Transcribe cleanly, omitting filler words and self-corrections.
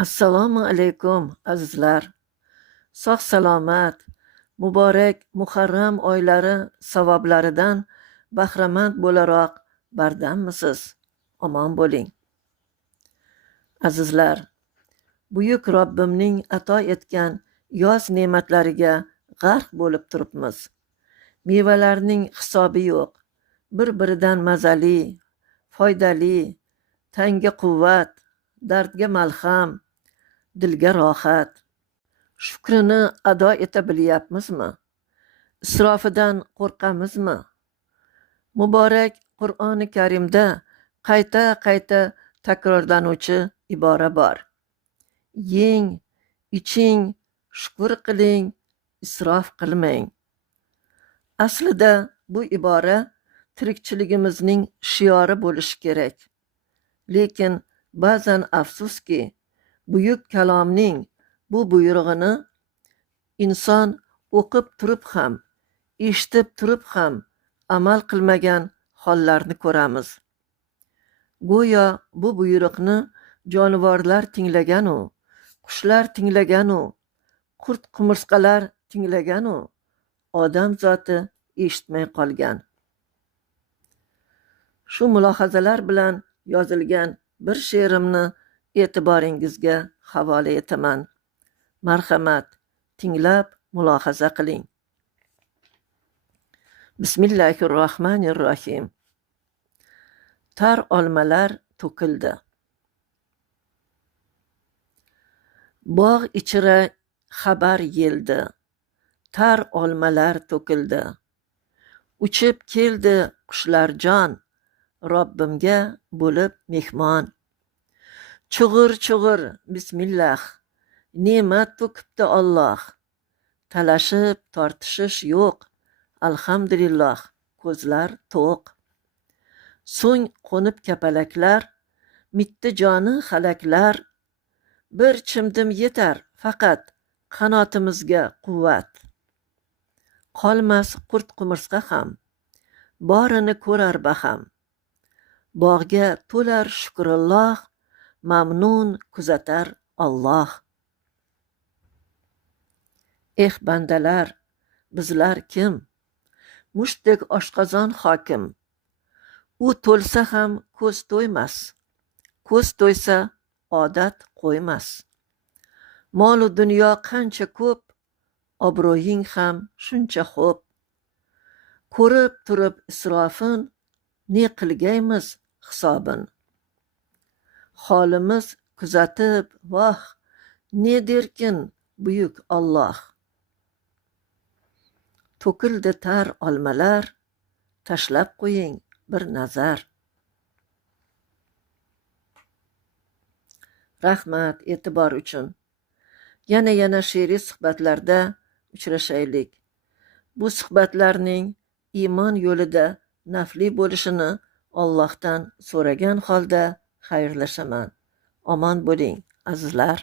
Assalomu alaykum azizlar. Sog' salomat, muborak Muharram oylari savoblaridan bahramand bo'laroq bardammisiz? Omon bo'ling. Azizlar, buyuk Robbimning ato etgan yoz ne'matlariga g'arq bo'lib turibmiz. Mevalarning hisobi yo'q. Bir-biridan mazali, foydali, tanga quvvat, dardga malham, dilga rohat. Shukrini ado eta bilyapmizmi? Isrofidan qo'rqamizmi? Muborak Qur'oni Karimda qayta takrorlanuvchi ibora bor. Yeng, iching, shukr qiling, isrof qilmang. Aslida bu ibora tirikchiligimizning shiori bo'lishi kerak. Lekin ba'zan afsuski, buyuk kalomning bu buyrug'ini inson o'qib turib ham, eshitib turib ham amal qilmagan hollarni ko'ramiz. Go'yo bu buyruqni jonivorlar tinglaganu, qushlar tinglaganu, qurt-qumursqalar tinglaganu, odam zoti eshitmay qolgan. Shu mulohazalar bilan yozilgan bir she'rimni e'tiboringizga havola etaman. Marhamat, tinglab mulohaza qiling. Bismillahirrohmanirrohim. Tar olmalar to'kildi. Bog' ichra xabar yeldi. Tar olmalar to'kildi. Uchib keldi qushlar jon, Robbimga bo'lib mehmon. Chug'ur bismillah, ne'mat to'kibdi Alloh. Talashib tortishish yo'q, alhamdulillah, ko'zlar to'q. So'ng qo'nib kapalaklar, mitdi joni xalaklar. Bir chimdim yetar faqat qanotimizga quvvat. Qolmas qurt-qumursqa ham, borini ko'rar baham. Bog'ga to'lar shukrulloh, mamnun kuzatar Alloh. Bandalar, bizlar kim? Mushtdek oshqozon hokim. U to'lsa ham ko'z to'ymas, ko'z to'ysa odat qo'ymas. Molu dunyo qancha ko'p, obro'ying ham shuncha xo'p. Ko'rib turib isrofin, ne qilgaymiz hisobin. Holimiz kuzatib, voh, ne derkin buyuk Alloh. To'kildi tar olmalar, tashlab qo'ying bir nazar. Rahmat e'tibor uchun. Yana she'riy suhbatlarda uchrashaylik. Bu suhbatlarning iymon yo'lida nafli bo'lishini Allohdan so'ragan holda xayrlashaman. Omon bo'ling azizlar.